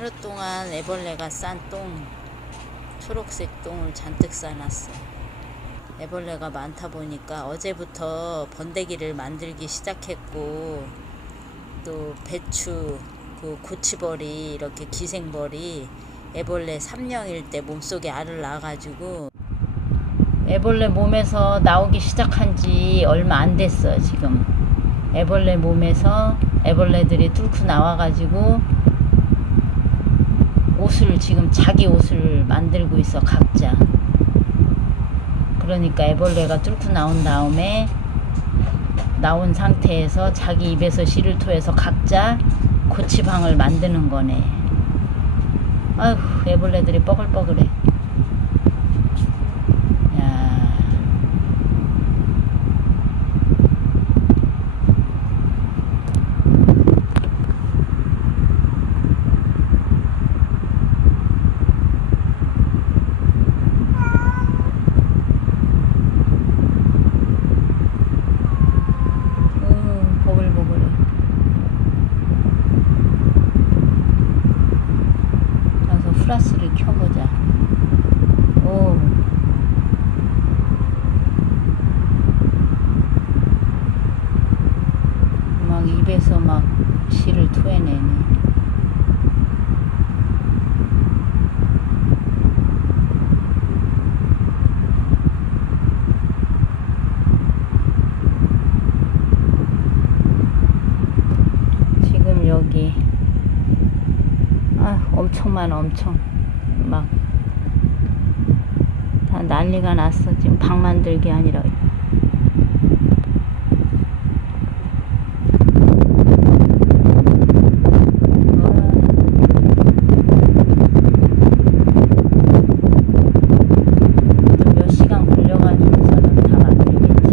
하루 동안 애벌레가 싼 똥, 초록색 똥을 잔뜩 싸놨어. 애벌레가 많다 보니까 어제부터 번데기를 만들기 시작했고, 또 배추, 그 고치벌이, 이렇게 기생벌이 애벌레 3년일 때 몸속에 알을 낳아가지고, 애벌레 몸에서 나오기 시작한 지 얼마 안 됐어, 지금. 애벌레 몸에서 애벌레들이 뚫고 나와가지고 지금 자기 옷을 만들고 있어 각자. 그러니까 애벌레가 뚫고 나온 다음에 나온 상태에서 자기 입에서 씨를 토해서 각자 고치방을 만드는 거네. 아휴 애벌레들이 뻐글뻐글해 야 음, 보글보글해. 가서 플라스를 켜보자. 오. 막 입에서 막 씨를 토해내네. 지금 여기 아 엄청 많아 엄청 막 다 난리가 났어. 지금 방 만들기 아니라 또 몇 시간 걸려가지고서는 다 만들겠지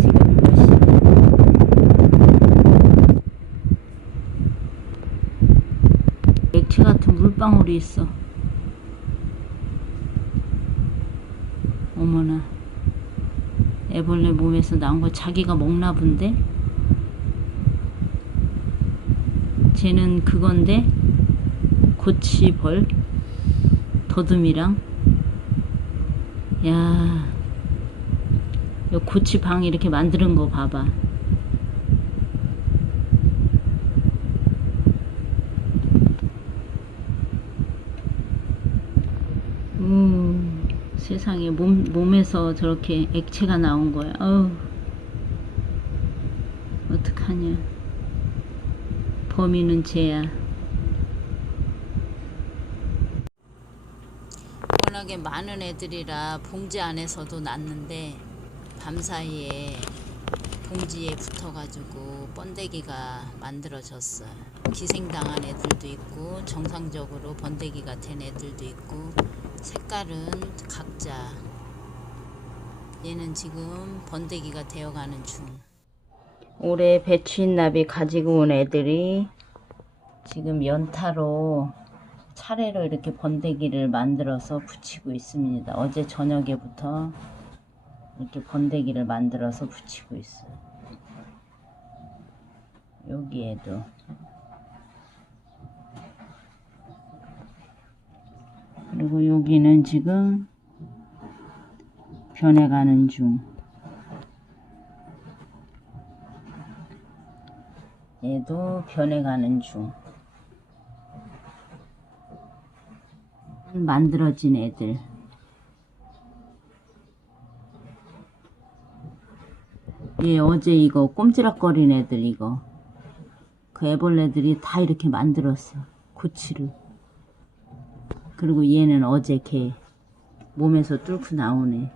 지금 몇 시간 액체 같은 물방울이 있어. 어머나. 애벌레 몸에서 나온 거 자기가 먹나 본데? 쟤는 그건데? 고치벌? 더듬이랑? 야, 요 고치방 이렇게 만드는 거 봐봐. 음, 세상에 몸, 몸에서 저렇게 액체가 나온 거야. 어우, 어떡하냐. 범인은 쟤야. 워낙에 많은 애들이라 봉지 안에서도 났는데 밤사이에 봉지에 붙어가지고 번데기가 만들어졌어. 기생당한 애들도 있고 정상적으로 번데기가 된 애들도 있고 색깔은 각자 얘는 지금 번데기가 되어가는 중. 올해 배추인나비 가지고 온 애들이 지금 연타로 차례로 이렇게 번데기를 만들어서 붙이고 있습니다. 어제 저녁에부터 이렇게 번데기를 만들어서 붙이고 있어요. 여기에도 그리고 여기는 지금 변해가는 중. 얘도 변해가는 중. 만들어진 애들. 얘 어제 이거 꼼지락거린 애들 이거. 그 애벌레들이 다 이렇게 만들었어. 고치를. 그리고 얘는 어제 걔 몸에서 뚫고 나오네.